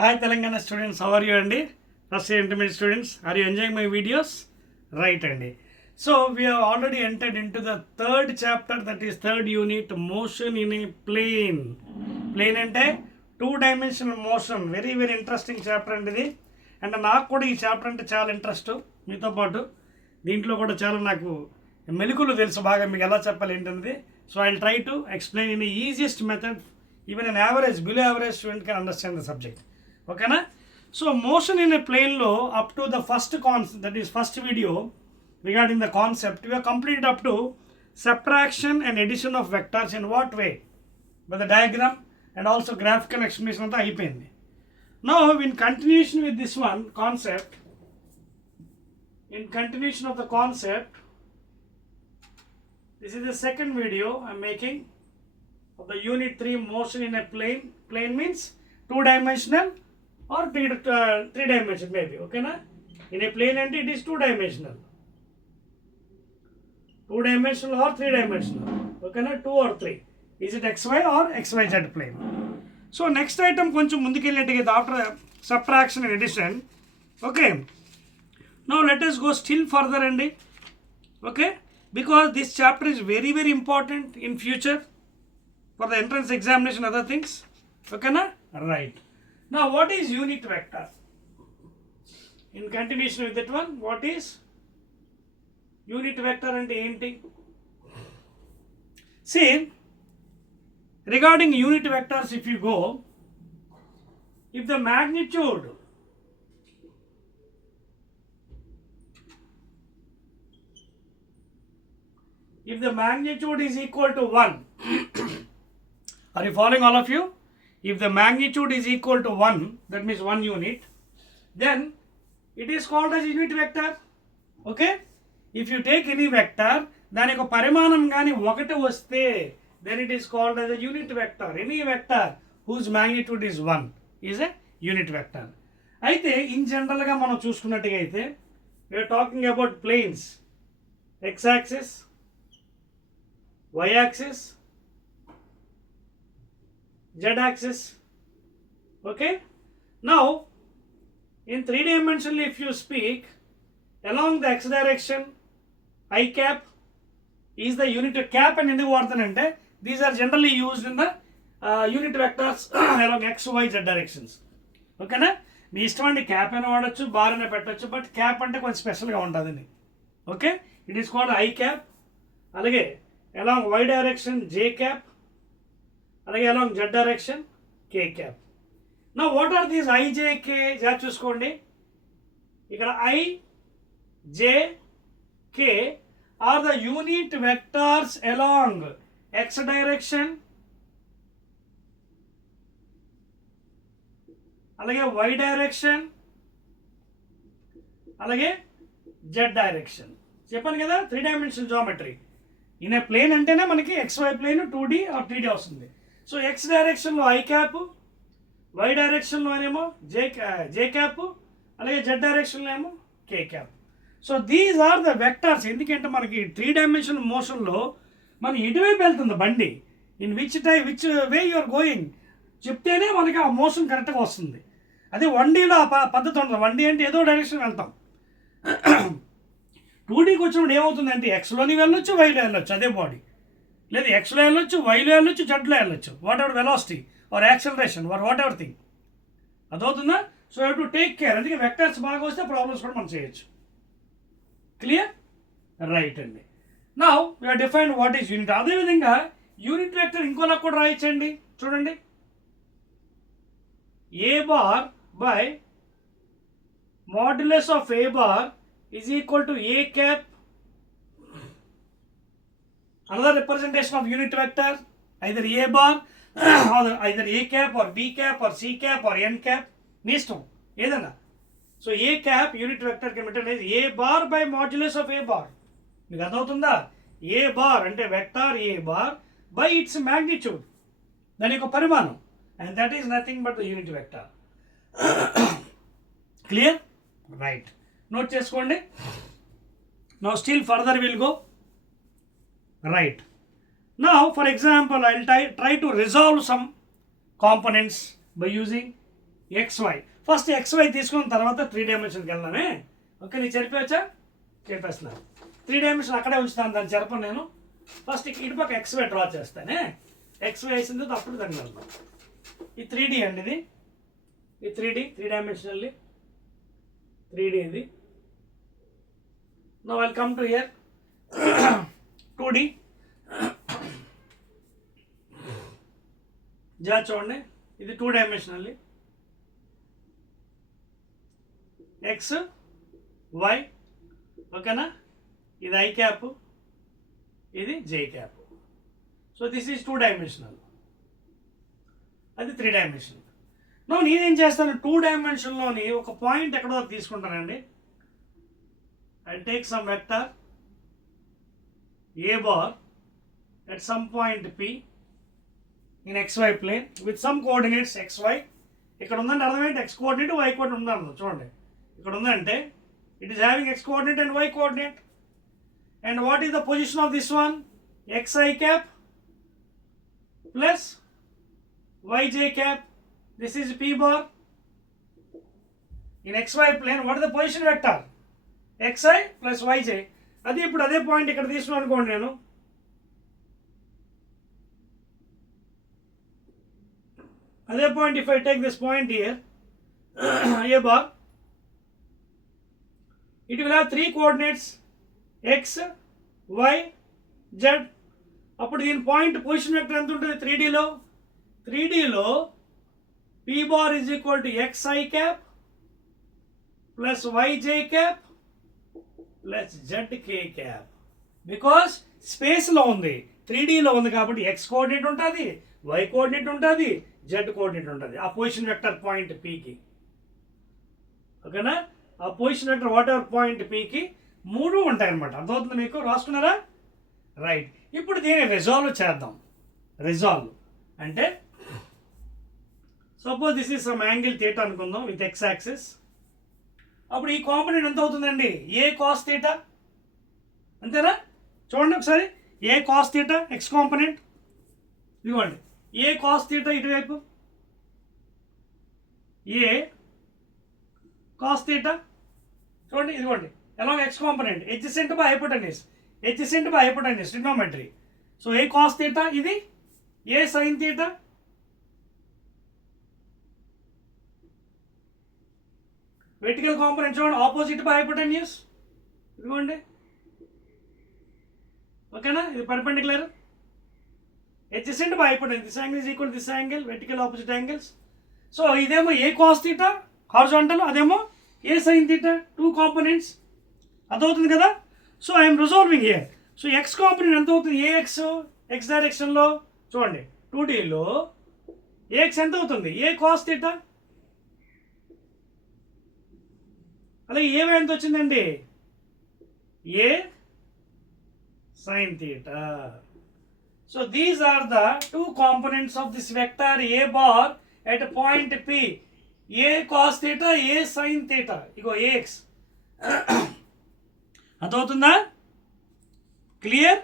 Hi Telangana students, how are you Andy? First year intermediate students, are you enjoying my videos? Right Andy. So we have already entered into the third chapter, that is third unit, motion in a plane. Plane అంటే two dimensional motion. Very very interesting chapter అండి ఇది. అండ్ నాకు కూడా ఈ చాప్టర్ అంటే చాలా ఇంట్రెస్ట్. మీతో పాటు దీంట్లో కూడా చాలా నాకు మెలకులు తెలుసు బాగా మీకు ఎలా చెప్పాలి ఏంటనేది. So I will try to explain in easiest method. Even an average below average student can understand the subject. ఓకేనా? సో మోషన్ ఇన్ ఏ ప్లేన్లో up to the first concept, that is first video regarding the concept, we have completed up to subtraction and addition of vectors. In what way? By the diagram and also graphical explanation of the అయిపోయింది. Now in continuation with this one concept, in continuation of the concept, this is the second video I am making of the unit 3 motion in a plane. Plane means two dimensional or three dimensional maybe. Okay na? In a plane and it is two dimensional. Two dimensional or three dimensional. Okay na? Two or three. Is it xy or xyz plane? So next item koncham mundukellettege after subtraction and addition. Okay. Now let us go still further andi. Okay, because this chapter is very very important in future for the entrance examination, other things. Okay na? Right. Now what is unit vector? In continuation with that one, what is unit vector అంటే ఏంటి? See, regarding unit vectors, if you go, if the magnitude is equal to 1, are you following all of you? If the magnitude is equal to 1, that means 1 unit, then it is called as unit vector. Okay? If you take any vector, దాని యొక్క పరిమాణం కానీ ఒకటి వస్తే then it is called as a unit vector. Any vector whose magnitude is 1 is a unit vector. అయితే in జనరల్గా మనం చూసుకున్నట్టుగా అయితే we are talking about planes, x axis, y axis, z axis. Okay, now in 3 dimensional if you speak, along the x direction I cap is the unit cap. And ఎందుకు వాడతానంటే these are generally used in the unit vectors along x, y, z directions. ఓకేనా? మీ ఇష్టం అండి, క్యాప్ అయినా వాడచ్చు, బార్ అయినా పెట్టచ్చు, but cap అంటే కొంచెం స్పెషల్గా ఉంటుందండి. Okay, it is called I cap. అలాగే అలాంగ్ y డైరెక్షన్ జే క్యాప్, అలాగే అలాంగ్ z డైరెక్షన్ కే క్యాప్. నా వాట్ ఆర్ దీస్ ఐ, జే, కే? జాగ్రత్త చూసుకోండి. ఇక్కడ I, J, K are the unit vectors along x direction, అలాగే y direction, అలాగే z direction. చెప్పాను కదా, 3 dimensional geometry. In a plane అంటేనే మనకి xy plane 2D or 3D వస్తుంది. సో x డైరెక్షన్లో ఐ క్యాప్, y డైరెక్షన్లో ఏమో జే క్యాప్, అలాగే z డైరెక్షన్లో ఏమో K cap. So these are the vectors. ఎందుకంటే మనకి 3 dimensional మోషన్లో మనం ఎటువైపు వెళ్తుంది బండి, in which way you are going చెప్తేనే మనకి ఆ మోషన్ కరెక్ట్గా వస్తుంది. అదే 1Dలో ఆ పద్ధతి ఉంటుంది. 1D అంటే ఏదో డైరెక్షన్ వెళ్తాం. 2Dకి వచ్చినప్పుడు ఏమవుతుందంటే ఎక్స్లోని వెళ్ళొచ్చు, వైలో వెళ్ళొచ్చు, అదే బాడీ. లేదు ఎక్స్లో వెళ్ళొచ్చు, వైలో వెళ్ళొచ్చు, జెడ్లో వెళ్ళొచ్చు, whatever velocity or acceleration or whatever thing. అదవుతుందా? So you to take care. అందుకే వెక్టర్స్ బాగా వస్తే ప్రాబ్లమ్స్ కూడా మనం చేయొచ్చు. క్లియర్? రైట్ అండి. Now we are define what is unit. అదేవిధంగా యూనిట్ వెక్టర్ ఇంకోలా కూడా రాయించండి. చూడండి, A bar by modulus of A bar is equal to A cap. Another representation of unit vector, either A bar either A cap or B cap or C cap or N cap, మీ ఇష్టం ఏదన్నా. So A cap unit vector కి method A bar by modulus of A bar. మీకు అర్థమవుతుందా? A bar అంటే vector A bar by its magnitude, దాని యొక్క పరిమాణం, and that is nothing but the unit vector. Clear? Right, note చేసుకోండి. Now still further will go. Right, now for example I will try to resolve some components by using XY. First XY తీసుకున్న తర్వాత 3 డైమెన్షన్కి వెళ్దామే. ఓకే, నీకు చెరిపోవచ్చా? చెప్పేస్తున్నాను. 3 డైమెన్షన్ అక్కడే ఉంచుతాను, దాన్ని చెరపను నేను. ఫస్ట్ ఇటుపక్క XY డ్రా చేస్తానే. XY వేసిన తర్వాత అప్పుడు దాన్ని వెళ్దాం. ఈ 3D అండి, ఇది ఈ 3D 3 డైమెన్షనల్లీ 3D ఇది. Now I'll come to hear 2D. చూడండి, ఇది 2 డైమెన్షనల్లీ X Y. ఓకేనా? ఇది I క్యాప్, ఇది J cap. So this is 2 డైమెన్షనల్, అది 3 డైమెన్షనల్. నేనేం చేస్తాను, 2 డైమెన్షన్లోని ఒక పాయింట్ ఎక్కడో తీసుకుంటానండి. I take some vector A bar at some point P in XY plane with some coordinates XY. ఇక్కడ ఉందంటే అర్థం ఏంటి, X కోఆర్డినేట్ Y కోఆర్డినేట్ ఉందన్న. చూడండి, ఇక్కడ ఉందంటే it is having X coordinate and Y coordinate. And what is the position of this one? XI cap plus YJ cap. This is P bar. In XY plane, what is the position vector? XI plus YJ. అది ఇప్పుడు అదే పాయింట్ ఇక్కడ తీసుకున్నాను అనుకోండి నేను. అదే point, if I take this point here A bar, it will have 3 coordinates X, Y, Z. అప్పుడు దీని పాయింట్ పొజిషన్ వెక్టర్ ఎంత ఉంటుంది 3Dలో? 3Dలో P bar is equal to XI cap plus YJ cap plus ZK cap. Because స్పేస్లో ఉంది, 3Dలో ఉంది కాబట్టి X కోఆర్డినేట్ ఉంటుంది, Y కోఆర్డినేట్ ఉంటుంది, Z కోఆర్డినేట్ ఉంటుంది ఆ పొజిషన్ వెక్టర్ పాయింట్ Pకి. ఓకేనా? ఆ position vector whatever point Pకి 3 ఉంటాయి అన్నమాట. అర్థమవుతుంది మీకు? రాసుకున్నారా? రైట్. ఇప్పుడు దీన్ని రిజాల్వ్ చేద్దాం. రిజాల్వ్ అంటే suppose this is some angle theta అనుకుందాం విత్ X యాక్సిస్. అప్పుడు ఈ కాంపోనెంట్ ఎంత అవుతుందండి? A cos థీటా, అంతేనా? చూడండి ఒకసారి, A cos theta X component. ఇదిగోండి, A cos థీటా ఇటువైపు, A cos థీటా. చూడండి, ఇదిగోండి, along X component adjacent by hypotenuse, adjacent by hypotenuse trigonometry. So A cos theta ఇది A sin theta. Vertical component చూడండి opposite by hypotenuse. ఇదిగోండి, ఓకేనా? ఇది perpendicular, adjacent by hypotenuse. This angle is equal to this angle, vertical opposite angles. So ఇదేమో A cos theta horizontal, అదేమో A sin theta, 2 components. అర్థమవుతుంది కదా? So I'm resolving here. So X component ఎంత అవుతుంది? AX X డైరెక్షన్లో చూడండి 2Dలో A X ఎంత అవుతుంది? A cos theta. అలాగే ఏ ఎంత వచ్చిందండి? A sine theta. So these are the 2 components of this vector A bar at point P. A cos theta, A sine theta. ఇగో ఏఎక్స్. అర్థమవుతుందా? క్లియర్?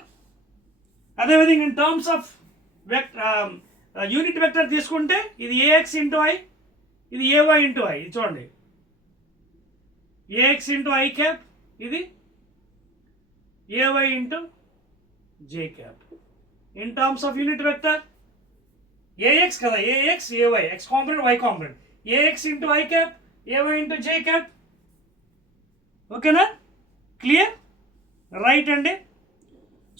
అదేవిధంగా in terms of unit vector తీసుకుంటే ఇది AX into I, ఇది A Y into I. ఇది చూడండి, AX into I cap, ఇది A Y into J cap. In terms of unit vector A X కదా, A X A Y, X component Y component, A X into I cap, A Y into J cap. ఓకేనా? Clear? Right అండి.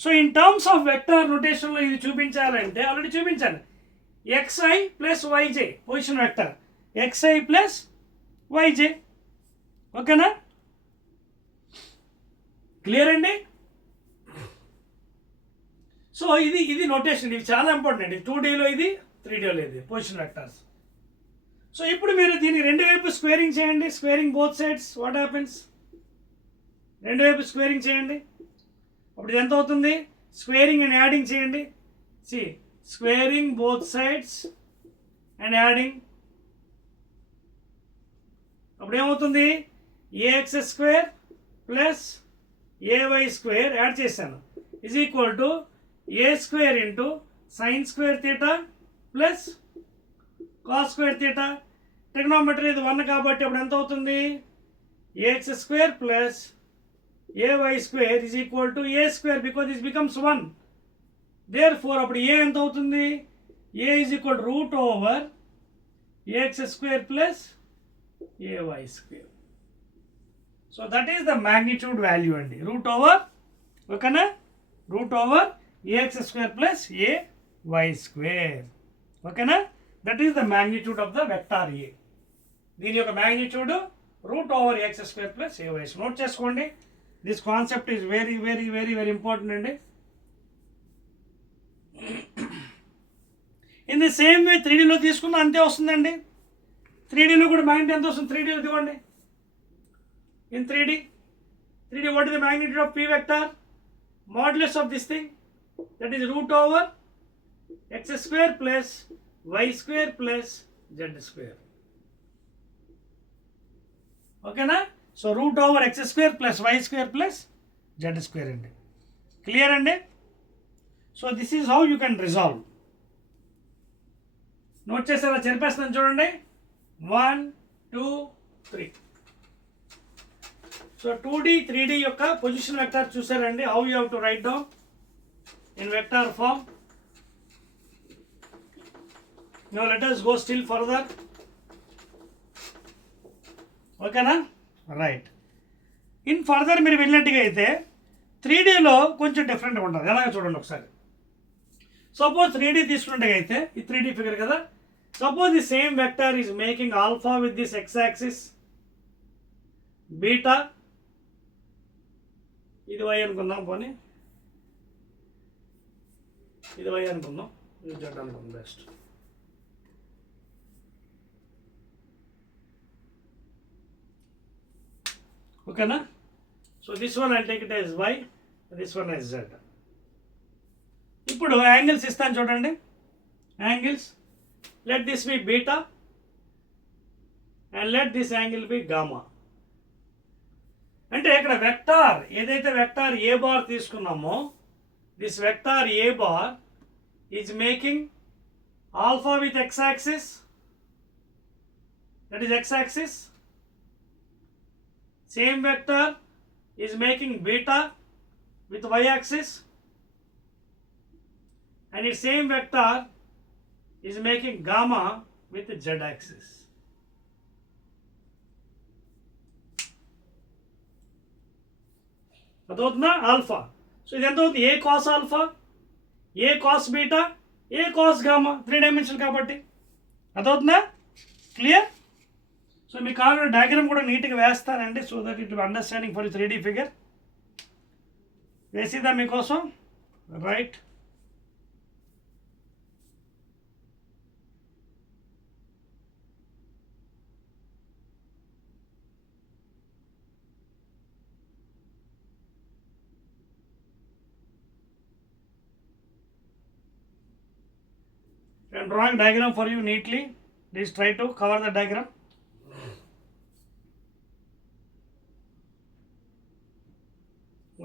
So in terms of vector నొటేషన్లో ఇది చూపించాలంటే already చూపించాను. XI plus YJ position vector, XI plus YJ. ఓకేనా? Clear అండి? So ఇది notation, ఇవి చాలా ఇంపార్టెంట్. ఇది 2Dలో, ఇది 3Dలో, ఇది పొజిషన్ వెక్టర్స్. సో ఇప్పుడు మీరు దీన్ని రెండు వైపు స్క్వేరింగ్ చేయండి. Squaring both sides, what happens? రెండు వైపు స్క్వేరింగ్ చేయండి. అప్పుడు ఇది ఎంత అవుతుంది? స్క్వేరింగ్ అండ్ యాడింగ్ చేయండి. See squaring both sides and adding. అప్పుడు ఏమవుతుంది? A X square plus A Y square add చేశాను is equal to A square into sine square theta plus cos square theta. Trigonometry ఇది 1 కాబట్టి అప్పుడు ఎంత అవుతుంది? ax square plus ay square is equal to a square because this becomes 1. Therefore అప్పుడు a ఎంత అవుతుంది? a is equal to root over ax square plus ay square. So that is the magnitude value అండి. Root over ఓకేనా, root over ax square plus ay square. ఓకేనా, that is the magnitude of the vector a. దీని యొక్క magnitude root over X square plus ay. Note చేసుకోండి, this concept is very very very very important అండి. In the same way 3Dలో తీసుకున్న అంతే వస్తుందండి. 3Dలో కూడా మ్యాగ్నిట్యూడ్ ఎంత వస్తుంది? 3Dలో ఇదిగోండి, in 3D what is the magnitude of p vector? Modulus of this thing, that is root over X square plus Y square plus Z square. ఓకేనా, so root over X square plus Y square plus Z square అండి. Clear అండి? So this is how you can resolve. Note చేసారా? చెప్పేస్తాను చూడండి, 1 2 3. So 2D 3D యొక్క position vector చూసారండి. How you have to write down in vector form. Now let us go still further. ఓకేనా, right. In further మీరు వెళ్ళినట్టుగా అయితే 3Dలో కొంచెం డిఫరెంట్గా ఉంటుంది. ఎలాగ చూడండి ఒకసారి. సపోజ్ 3D తీసుకున్నట్టుగా అయితే ఈ 3D ఫిగర్ కదా. Suppose the same vector is making alpha with this X axis, beta ఇది వై అనుకుందాం, పోనీ ఇది వై అనుకుందాం, ఇది జెడ్ అనుకుందాం బెస్ట్. ఓకేనా, so this one I take it as Y, this one as Z. ఇప్పుడు యాంగిల్స్ ఇస్తాను చూడండి. Angles, let this be beta and let this angle be gamma. అంటే ఇక్కడ వెక్టార్ ఏదైతే వెక్టార్ ఏ బార్ తీసుకున్నామో, this vector A bar is making alpha with X axis, that is X axis. Same vector is making beta with y axis, and its same vector is making gamma with z axis. అదవుతుందా? Alpha. So ఇది ఎంత అవుతుంది? A cos alpha, A cos beta, A cos gamma, 3 dimension కాబట్టి. అదవుతుందా? Clear? So మీకు కావాలంటే డయాగ్రామ్ కూడా నీట్గా వేస్తానండి, so that it understanding for 3D figure. వేసిద్దా మీకోసం, right. I'm drawing diagram for you neatly. Please try to cover the diagram.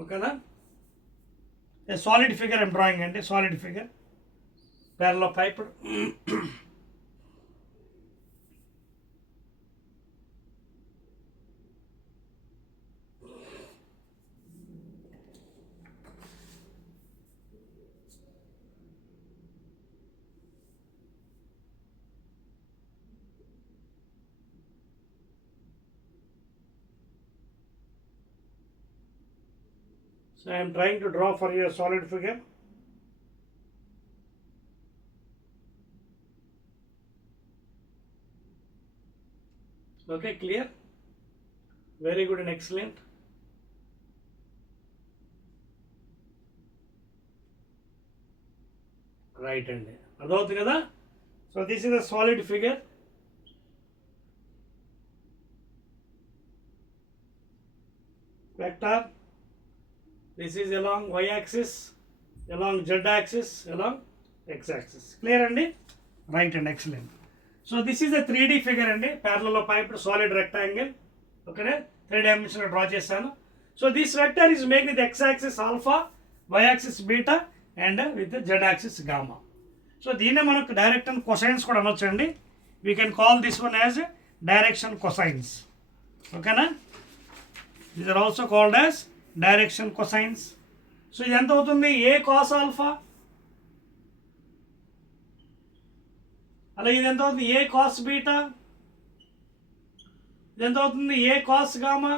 ఓకేనా, a solid figure I'm drawing అండి, solid figure parallel pipe. So I am trying to draw for you a solid figure. Okay, clear? Very good and excellent. Right అండి, అదవుతుంది కదా. So this is a solid figure. Vector. This is along y axis, along z axis, along x axis. Clear అండి? Right and excellent. So this is a 3D figure అండి, parallel piped solid rectangle. Okay, 3 dimensional draw చేశాను. So this vector is made with x axis alpha, y axis beta and with the z axis gamma. So దీన్నే మనకు direct and cosines కూడా అనొచ్చు అండి. We can call this one as direction cosines. ఓకేనా? These are also called as direction cosines. So ఇది ఎంత అవుతుంది? A cos alpha. అలాగే ఇది ఎంత అవుతుంది? A cos beta. ఇది ఎంత అవుతుంది? A cos gamma.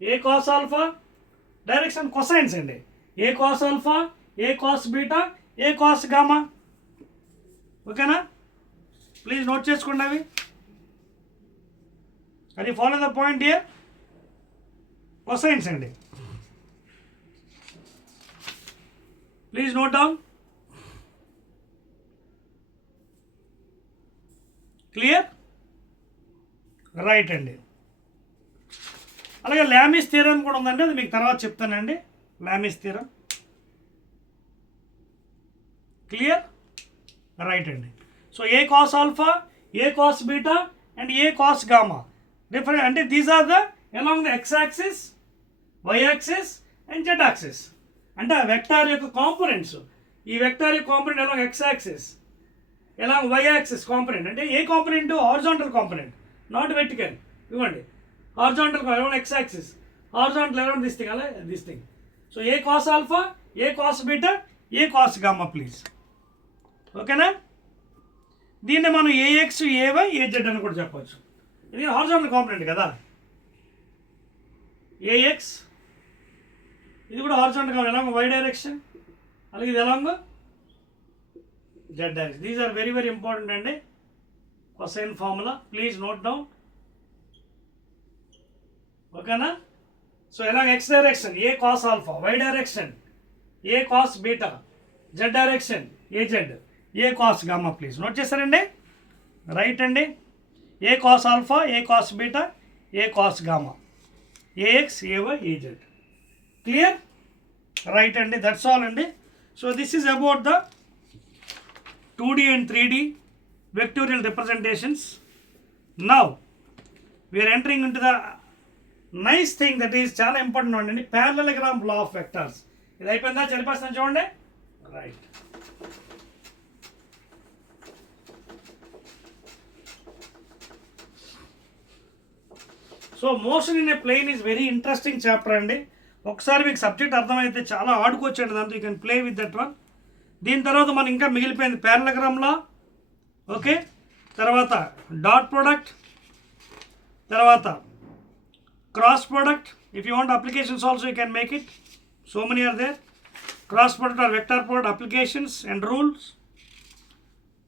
A cos alpha direction cosines అండి. A cos alpha, A cos beta, A cos gamma. ఓకేనా? ప్లీజ్ నోట్ చేసుకోండి అవి. అది follow the point here. Cosines అండి. Please note down. Clear? Right అండి. అలాగే లామిస్ థియరం కూడా ఉందండి, అది మీకు తర్వాత చెప్తానండి. Lami's theorem. క్లియర్? రైట్ అండి. So A cos alpha, A cos beta and A cos gamma different అంటే these are the along the X axis, Y axis and Z axis. అంటే ఆ వెక్టార్ యొక్క కాంపోనెంట్స్. ఈ వెక్టార్ యొక్క component along X axis, along Y axis component. అంటే ఏ component? Horizontal component, not vertical. ఇవ్వండి horizontal around X axis, horizontal around this thing, అలా this thing. So A cos alpha, A cos beta, A cos gamma please. ఓకేనా? దీన్ని మనం AX, A Y, AZ అని కూడా చెప్పవచ్చు. ఇది హారిజాంటల్ కాంపోనెంట్ కదా. ఏఎక్స్ ఇది కూడా horizontal component along Y direction, అలాగే ఇది along Z direction. These are very very important అండి. Cosine formula please note down. ఓకేనా? సో ఎలాగ X direction A cos alpha, Y direction A cos beta, Z direction A Z, A cos gamma please note చేస్తారండి. Right అండి. A cos alpha, A cos beta, A cos gamma, A X, A Y, A Z. Clear? Right అండి. That's all అండి. So this is about the 2D and 3D vectorial representations. Now we are entering into the nice thing that is చాలా important అండి, parallelogram law of vectors. ఇది అయిపోయిందా? చదివేస్తాను చూడండి. Right. So motion in a plane is very interesting chapter అండి. ఒకసారి మీకు subject అర్థమైతే చాలా ఆడుకోవచ్చండి దాంతో. You can play with that one. దీని తర్వాత మనం ఇంకా మిగిలిపోయింది ప్యారలగ్రామ్ లా. ఓకే, తర్వాత డాట్ ప్రోడక్ట్, తర్వాత cross product. If you want applications also you can make it. So many are there. Cross product or vector product applications and rules.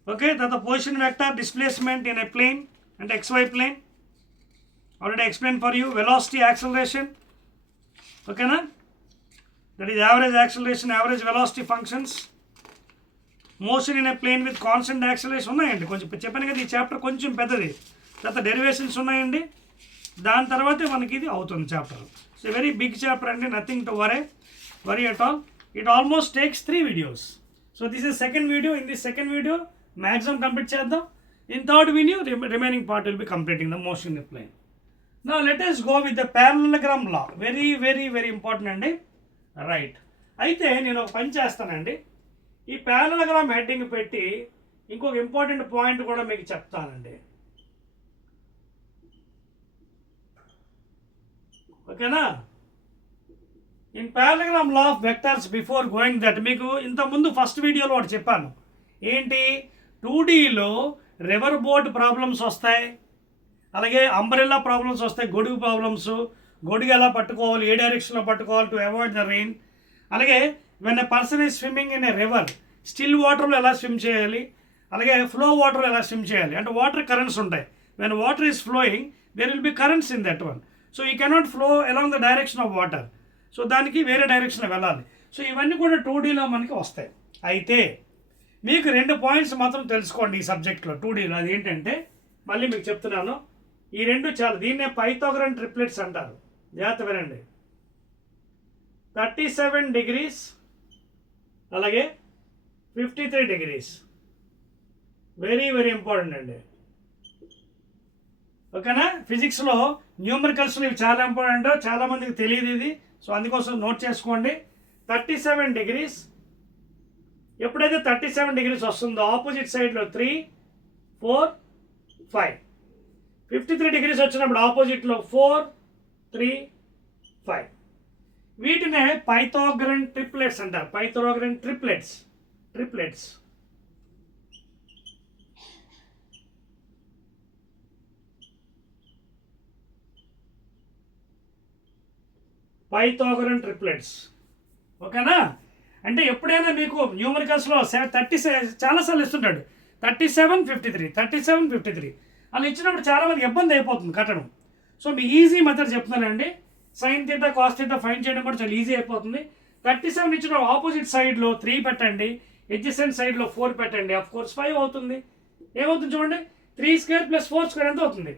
Okay, తర్వాత position vector, displacement in a plane అంటే XY plane. Already explained for you. Velocity, acceleration. Okay na? That is average acceleration, average velocity functions. Motion in a plane with constant acceleration ఉన్నాయండి. కొంచెం చెప్పాను కదా ఈ చాప్టర్ కొంచెం పెద్దది. తర్వాత డెరివేషన్స్ ఉన్నాయండి. దాని తర్వాతే మనకి ఇది అవుతుంది chapter. It's a very big chapter అండి. Nothing to worry at all. It almost takes 3 videos. So this is second video. In this second video maximum complete చేద్దాం. In third video remaining part will be completing the motion in the plane. Now let us go with the parallelogram law. Very very very important అండి. రైట్. అయితే నేను ఒక పని చేస్తానండి. ఈ parallelogram heading పెట్టి ఇంకొక ఇంపార్టెంట్ పాయింట్ కూడా మీకు చెప్తానండి. ఓకేనా? In parallelogram law of vectors before going that మీకు ఇంతకుముందు ఫస్ట్ వీడియోలో ఒకటి చెప్పాను. ఏంటి? 2Dలో రివర్ బోట్ ప్రాబ్లమ్స్ వస్తాయి, అలాగే అంబ్రెల్లా ప్రాబ్లమ్స్ వస్తాయి, గొడుగు ప్రాబ్లమ్స్. గొడుగు ఎలా పట్టుకోవాలి, ఏ డైరెక్షన్లో పట్టుకోవాలి టు అవాయిడ్ ద రెయిన్. అలాగే when a person is swimming in a river, still వాటర్లో ఎలా స్విమ్ చేయాలి, అలాగే ఫ్లో వాటర్లో ఎలా స్విమ్ చేయాలి. అంటే వాటర్ కరెంట్స్ ఉంటాయి. When water is flowing there will be currents in that one. So you cannot flow along the direction of water. So దానికి వేరే డైరెక్షన్లో వెళ్ళాలి. సో ఇవన్నీ కూడా 2Dలో మనకి వస్తాయి. అయితే మీకు 2 పాయింట్స్ మాత్రం తెలుసుకోండి ఈ సబ్జెక్ట్లో 2Dలో. అది ఏంటంటే మళ్ళీ మీకు చెప్తున్నాను, ఈ 2 చాలా. దీన్నే పైథాగరన్ ట్రిప్లెట్స్ అంటారు. జాగ్రత్త వినండి. 37 degrees అలాగే 53 degrees. వెరీ వెరీ ఇంపార్టెంట్ అండి. ఓకేనా? ఫిజిక్స్లో న్యూమరికల్స్లో ఇవి చాలా ఇంపార్టెంట్. చాలామందికి తెలియదు ఇది. సో అందుకోసం నోట్ చేసుకోండి. 37 degrees. ఎప్పుడైతే 37 degrees వస్తుందో ఆపోజిట్ సైడ్లో 3, 4, 5. 53 degrees వచ్చినప్పుడు ఆపోజిట్లో 4, 3, 5. వీటినే పైథాగరన్ ట్రిప్లెట్స్ అంటారు. Pythagorean triplets. Pythagorean triplets. ఓకేనా? అంటే ఎప్పుడైనా మీకు న్యూమరికల్స్లో 37 చాలాసార్లు ఇస్తుంటాడు. 37, 53, 37, 53 అలా ఇచ్చినప్పుడు చాలామంది ఇబ్బంది అయిపోతుంది కట్టడం. సో మీ ఈజీ మెథడ్ చెప్తున్నానండి. Sine theta cos theta find చేయడం కూడా చాలా ఈజీ అయిపోతుంది. 37 ఇచ్చిన ఆపోజిట్ సైడ్లో 3 పెట్టండి, ఎడ్జసెంట్ సైడ్లో 4 పెట్టండి. అఫ్ కోర్స్ 5 అవుతుంది. ఏమవుతుంది చూడండి, 3 స్క్వేర్ ప్లస్ 4 స్క్వేర్ ఎంత అవుతుంది?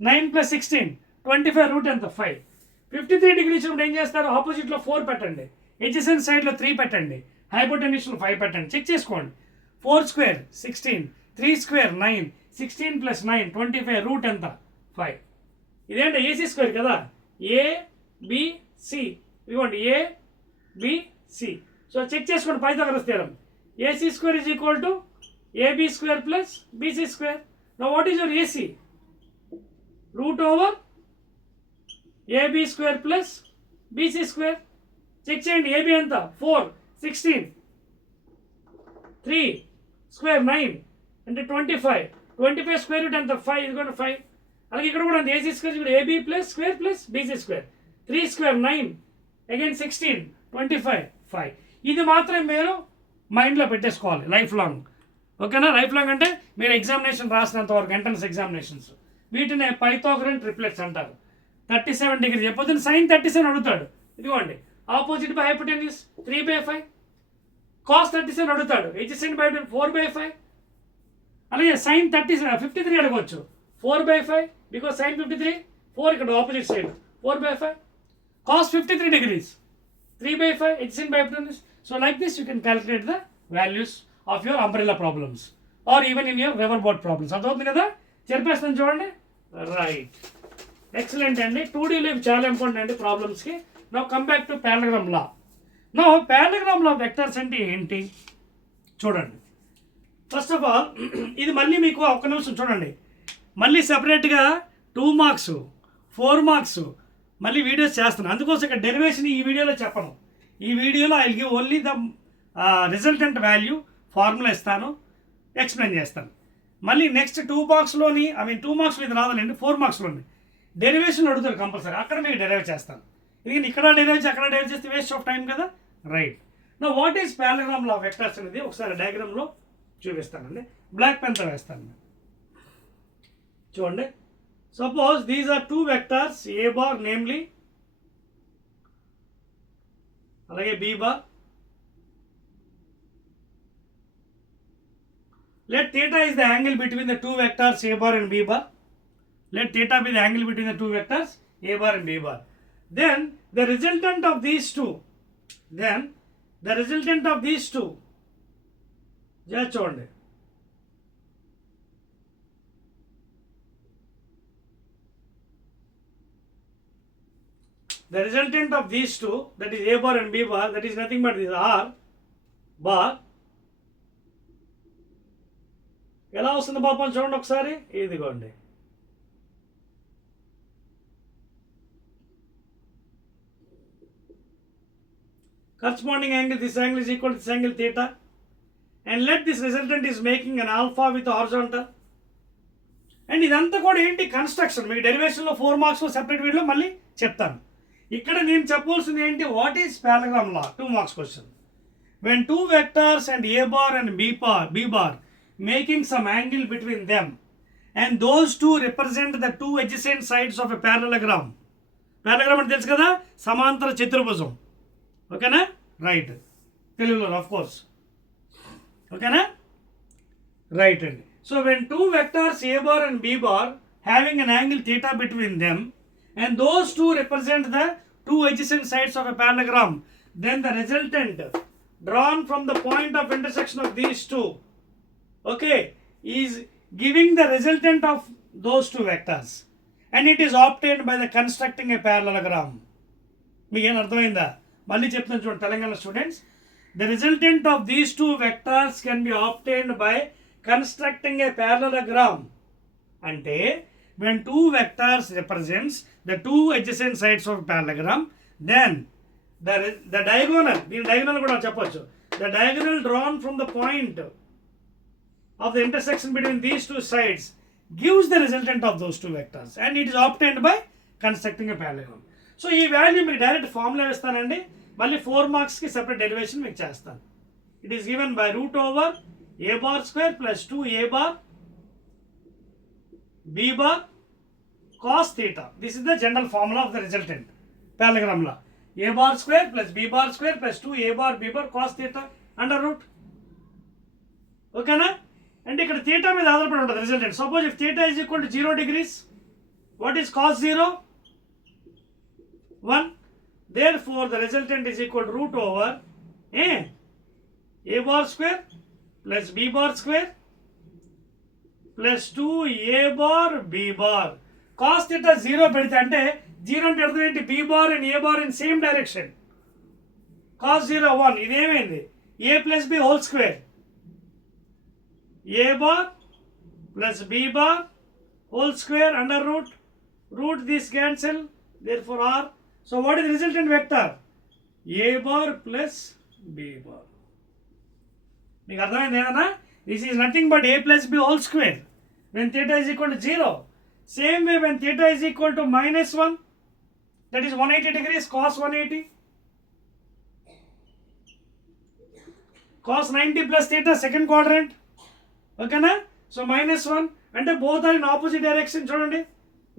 9 + 16, 25 రూట్ ఎంత? 5. 53 డిగ్రీ ఇచ్చినప్పుడు ఏం చేస్తారు? ఆపోజిట్లో 4 పెట్టండి, ఎడ్జసెంట్ సైడ్లో 3 పెట్టండి, హైపోటెన్యూస్లో 5 పెట్టండి. చెక్ చేసుకోండి. 4 స్క్వేర్ 16, 3 స్క్వేర్ 9, 16 + 9 25 రూట్ ఎంత? 5. ఇదేంటి ఏసీ స్క్వేర్ కదా, ఏబిసి. ఇదిగోండి ఏబిసి. సో చెక్ చేసుకోండి Pythagoras theorem. AC square is equal to AB square plus BC square. Now what is your AC? Root over AB square plus BC square. Check చేయండి. AB ఎంత? 4, 16, 3 square 9 అంటే 25. 25 square root ఎంత? 5. ఇది కూడా 5. అలాగే ఇక్కడ కూడా ఉంది ఏసీ స్క్వేర్ ఇక్కడ AB plus square plus BC square. 3 square 9 again 16, 25, 5. ఇది మాత్రం మీరు మైండ్లో పెట్టేసుకోవాలి లైఫ్ లాంగ్. ఓకేనా? లైఫ్ లాంగ్ అంటే మీరు ఎగ్జామినేషన్ రాసినంత వరకు, ఎంట్రన్స్ ఎగ్జామినేషన్స్. వీటినే పైథాగరన్ ట్రిప్లెట్స్ అంటారు. 37 డిగ్రీ చెప్పొద్దు. సైన్ 37 అడుగుతాడు. ఇదిగోండి ఆపోజిట్ బై హైపోటెన్యూస్ 3/5. కాస్ 37 అడుగుతాడు. Adjacent by 4/5. అలాగే సైన్ 53 అడగవచ్చు. 4/5 బికాస్ సైన్ 53 4 ఇక్కడ opposite side 4/5. Cos 53 degrees 3/5 adjacent by hypotenuse. So like this you can calculate the values of your umbrella problems or even in your river board problems. అర్థమవుతుంది కదా? చెప్పేస్తాను చూడండి. Right, excellent అండి. 2Dలో ఇవి చాలా ఇంపార్టెంట్ అండి ప్రాబ్లమ్స్కి. Now come back to parallelogram law. Now parallelogram law vectors అంటే ఏంటి చూడండి. ఫస్ట్ ఆఫ్ ఆల్ ఇది మళ్ళీ మీకు ఒక్క నిమిషం చూడండి. మళ్ళీ సెపరేట్గా 2 మార్క్స్ 4 మార్క్స్ మళ్ళీ వీడియోస్ చేస్తున్నాను. అందుకోసం ఇక్కడ డెరివేషన్ ఈ వీడియోలో చెప్పను. ఈ వీడియోలో I will give only the resultant value formula ఇస్తాను, ఎక్స్ప్లెయిన్ చేస్తాను. మళ్ళీ నెక్స్ట్ 2 మార్క్స్లోని 2 మార్క్స్లో ఇది రాదండి, 4 మార్క్స్లోని డెరివేషన్ అడుగుతారు కంపల్సరీ. అక్కడ మీకు డెరైవ్ చేస్తాను. ఎందుకంటే ఇక్కడ డెరైవ్ అక్కడ డెరైవ్ చేస్తే వేస్ట్ ఆఫ్ టైం కదా. రైట్. నా what is parallelogram law vectors అనేది ఒకసారి డయాగ్రామ్లో చూపిస్తానండి. బ్లాక్ పెన్తో వేస్తాను. చూడండి. Suppose these are 2 vectors A bar namely, అలాగే B bar. Let theta is the angle between the 2 vectors a bar and b bar. Let theta be the angle between the 2 vectors a bar and b bar. Then the resultant of these two. Just చూడండి. The resultant of these two, that is a bar and b bar, that is nothing but this r bar. ఎలా వస్తుంది పాపం చూడండి ఒకసారి. ఇదిగోండి. Corresponding angle, this angle is equal to this angle theta. And let this resultant is making an alpha with horizontal. And ఇదంతా కూడా ఏంటి? కన్స్ట్రక్షన్. మీకు డెరివేషన్లో 4 మార్క్స్లో సెపరేట్ వీడియోలో మళ్ళీ చెప్తాను. ఇక్కడ నేను చెప్పవలసింది ఏంటి? What is parallelogram law? 2 marks question. When 2 vectors and a bar and b bar making some angle between them and those two represent the 2 adjacent sides of a parallelogram. Parallelogram అంటే తెలుసు కదా, సమాంతర చతుర్భుజం. ఓకేనా? రైట్. తెలుగులో ఆఫ్ కోర్స్. ఓకేనా? రైట్ అండి. So when 2 vectors a bar and b bar having an angle theta between them and those two represent the 2 adjacent sides of a parallelogram, then the resultant drawn from the point of intersection of these two, okay, is giving the resultant of those 2 vectors and it is obtained by the constructing a parallelogram. మీకు ఏం అర్థమైందా? మళ్ళీ చెప్తున్నాను చూడండి Telangana students. The resultant of these 2 vectors can be obtained by constructing a parallelogram. అంటే when two vectors represents the two adjacent sides of parallelogram, then the diagonal, దీని diagonal కూడా చెప్పొచ్చు, the diagonal drawn from the point of the intersection between these two sides gives the resultant of those two vectors and it is obtained by constructing a parallelogram. So ఈ వాల్యూ మీకు direct formula వేస్తానండి, మళ్ళీ 4 మార్క్స్కి separate derivation మీకు చేస్తాను. It is given by root over A bar square plus 2a bar b bar cos theta. This is the general formula of the resultant parallelogram law. A bar square plus b bar square plus 2a bar b bar cos theta under root. ఓకేనా? అంటే ఇక్కడ థీటా మీద ఆధారపడి ఉంటుంది resultant. Suppose if theta is equal to 0 degrees, what is cos 0? 1. Therefore the resultant is equal to root over a bar square plus b bar square plus 2a bar b bar. Cos theta 0 పెడితే అంటే 0 అంటే అర్థం ఏంటి? b bar and a bar in same direction. Cos 0 1. ఇదేమైంది? a plus b whole square. a bar plus b bar whole square under root. Root this cancel. Therefore r. So what is the resultant vector? a bar plus b bar. మీకు అర్థమైంది ఏదన్నా? This is nothing but a plus b whole square when theta is equal to 0. Same way when theta is equal to minus 1, that is 180 degrees, cos 180. Cos 90 plus theta, second quadrant. ఓకేనా? So minus 1 అంటే both are in opposite direction. చూడండి,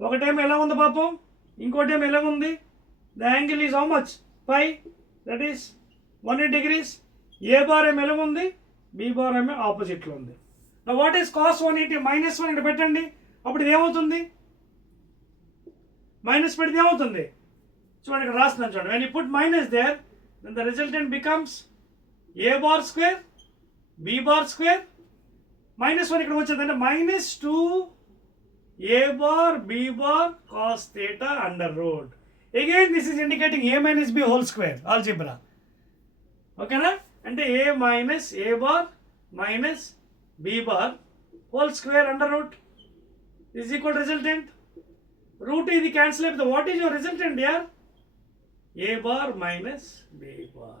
ఒకటేమో ఎలా ఉంది పాపం, ఇంకోటేమో ఎలా ఉంది. The angle is how much? Pi, that is 180 degrees. A bar ఏమో ఎలా ఉంది, B bar ఏమో ఆపోజిట్లో ఉంది. Now what is cos 180? minus 1 ఇక్కడ పెట్టండి, అప్పుడు ఇది ఏమవుతుంది? మైనస్ పెడితే ఏమవుతుంది? చూడండి ఇక్కడ రాస్తున్నాను చూడండి. when you put minus there, then the resultant becomes a bar square b bar square minus 1 ఇక్కడ వచ్చిందంటే minus 2 a bar b bar cos theta under root. Again this is indicating a minus b whole square algebra. ఓకేనా? అంటే a minus a bar minus b bar whole square under root is equal to resultant. Root is the cancel up. What is your resultant here? A bar minus b bar.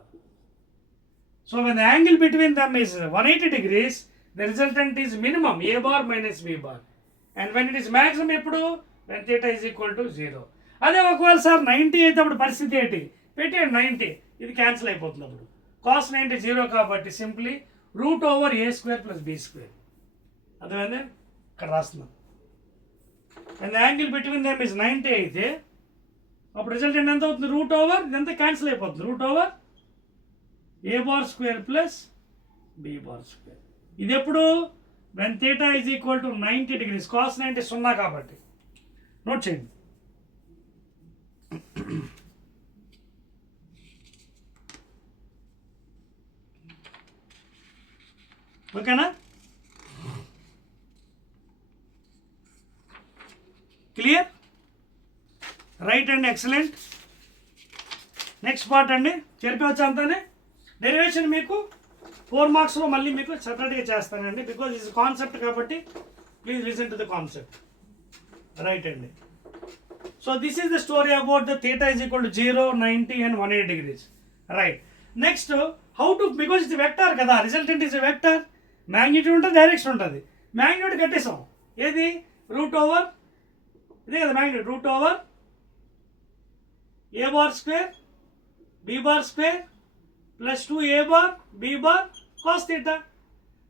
So when the angle between them is 180 degrees, the resultant is minimum a bar minus b bar. And when it is maximum ఎప్పుడు? When theta is equal to 0. అదే ఒకవేళ సార్ 90 అయితే అప్పుడు పరిస్థితి ఏంటి? పెట్టేయండి 90, ఇది క్యాన్సిల్ అయిపోతుంది. అప్పుడు cos 90 0 కాబట్టి simply root over a square plus b square. అర్థమైందా? ఇక్కడ రాస్తున్నాం. And angle between them is 90 అయితే అప్పుడు రిజల్టెంట్ ఎంత అవుతుంది? రూట్ ఓవర్ ఇదంతా క్యాన్సిల్ అయిపోతుంది. Root over A bar square plus B bar square. ఇది ఎప్పుడు? When theta is equal to 90 degrees. Cos 90 0 కాబట్టి నోట్ చేయండి. ఓకేనా? క్లియర్? రైట్ అండి, ఎక్సలెంట్. నెక్స్ట్ పార్ట్ అండి, చేరిపోవచ్చు అంతానే. డెరివేషన్ మీకు 4 మార్క్స్లో మళ్ళీ మీకు సపరేట్గా చేస్తానండి, బికాజ్ ఇది కాన్సెప్ట్ కాబట్టి please listen to the concept. Right అండి. So this is the story about the theta is equal to 0, 90 and 180 degrees. Right. Next how to, because ఇది వెక్టార్ కదా, రిజల్టెంట్ ఈజ్ వెక్టార్. మ్యాగ్నిట్యూడ్ ఉంటుంది, డైరెక్షన్ ఉంటుంది. Magnitude కట్టేసాం. ఏది? Root over, ఇదే కదా magnitude. Root over A bar square B bar square plus 2a bar B bar cos theta.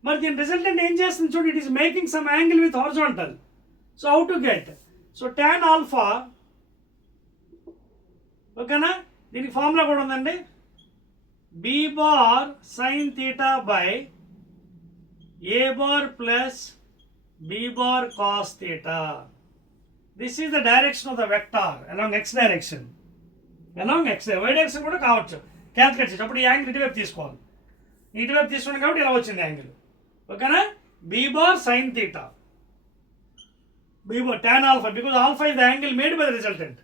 మరి దీని రిజల్టెంట్ ఏం చేస్తుంది చూడండి, it is making some angle with horizontal. So how to get? So tan alpha, ఓకేనా? దీనికి formula కూడా ఉందండి. B bar sine theta by a bar plus b bar cos theta. This is the direction of the vector along x direction. Along x, y direction కూడా కావచ్చు. క్యాల్కులేట్ చేసి అప్పుడు ఈ యాంగిల్ ఇటువైపు తీసుకోవాలి. ఇటువైపు తీసుకున్నాం కాబట్టి ఇలా వచ్చింది యాంగిల్. ఓకేనా? b bar sin theta, b bar tan alpha, because alpha is the angle made by the resultant.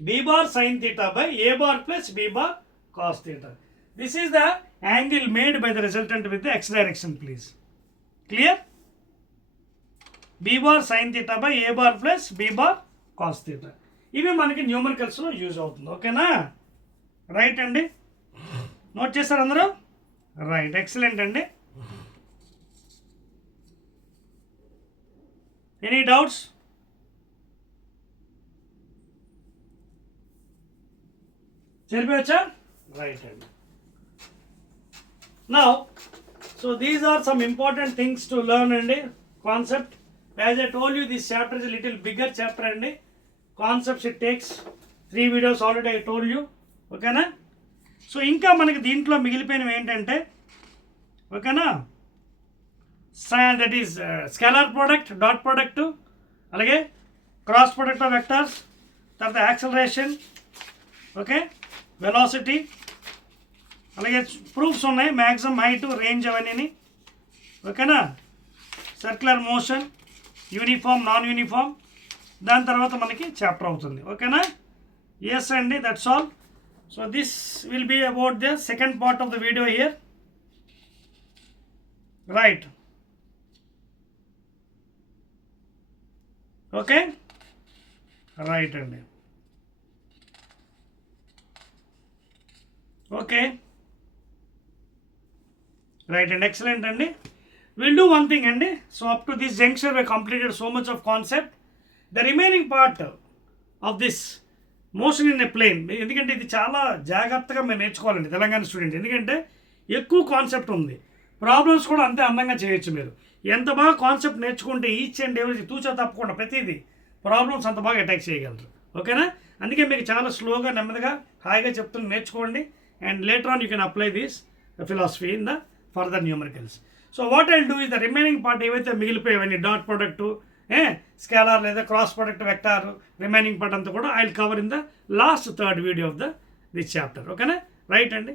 b bar sin theta by a bar plus b bar cos theta. This is the angle made by the resultant with the x direction, please. Clear? Be bar sine theta by A bar plus be bar cos theta. ఇవి మనకి న్యూమరికల్స్లో యూజ్ అవుతుంది. ఓకేనా? రైట్ అండి. Note చేస్తారు అందరూ? Right, excellent అండి. Any doubts? సరిపోయచ్చా? రైట్ అండి. Now so these are some important things to learn అండి. Concept, as I told you this chapter is little bigger chapter అండి. Concepts it takes 3 videos already I told you. ఓకేనా? So ఇంకా మనకి దీంట్లో మిగిలిపోయినవి ఏంటంటే, ఓకేనా, that is scalar product, dot product, అలాగే క్రాస్ ప్రోడక్ట్ ఆఫ్ వెక్టర్స్, తర్వాత యాక్సలరేషన్, ఓకే, వెలాసిటీ, అలాగే ప్రూఫ్స్ ఉన్నాయి, మ్యాక్సిమం హైట్, రేంజ్ అవన్నీ. ఓకేనా? Circular motion, uniform, non uniform, దాని తర్వాత మనకి చాప్టర్ అవుతుంది. ఓకేనా? ఎస్ అండి, that's all. So this will be about the second part of the video here. Right, okay, right అండి. ఓకే, రైట్ అండి, ఎక్సలెంట్ అండి. విల్ డూ వన్ థింగ్ అండి. So up to this junction we completed so much of concept. The remaining part of this motion in a plane, ఎందుకంటే ఇది చాలా జాగ్రత్తగా మేము నేర్చుకోవాలండి తెలంగాణ స్టూడెంట్, ఎందుకంటే ఎక్కువ కాన్సెప్ట్ ఉంది. ప్రాబ్లమ్స్ కూడా అంతే అందంగా చేయొచ్చు. మీరు ఎంత బాగా కాన్సెప్ట్ నేర్చుకుంటే ఈచ్ అండ్ ఎవరి తూచా తప్పకుండా ప్రతిదీ ప్రాబ్లమ్స్ అంత బాగా అటాక్ చేయగలరు. ఓకేనా? అందుకే మీకు చాలా స్లోగా, నెమ్మదిగా, హాయిగా చెప్తున్న నేర్చుకోండి. And later on you can apply this philosophy in the further numericals. So what I'll do is the remaining part ఏవైతే మిగిలిపోయేవన్నీ డాట్ ప్రొడక్టు, స్కేలార్ లేదా cross product, vector, remaining part అంతా కూడా I will cover in the last third video of this chapter. ఓకేనా? రైట్ అండి.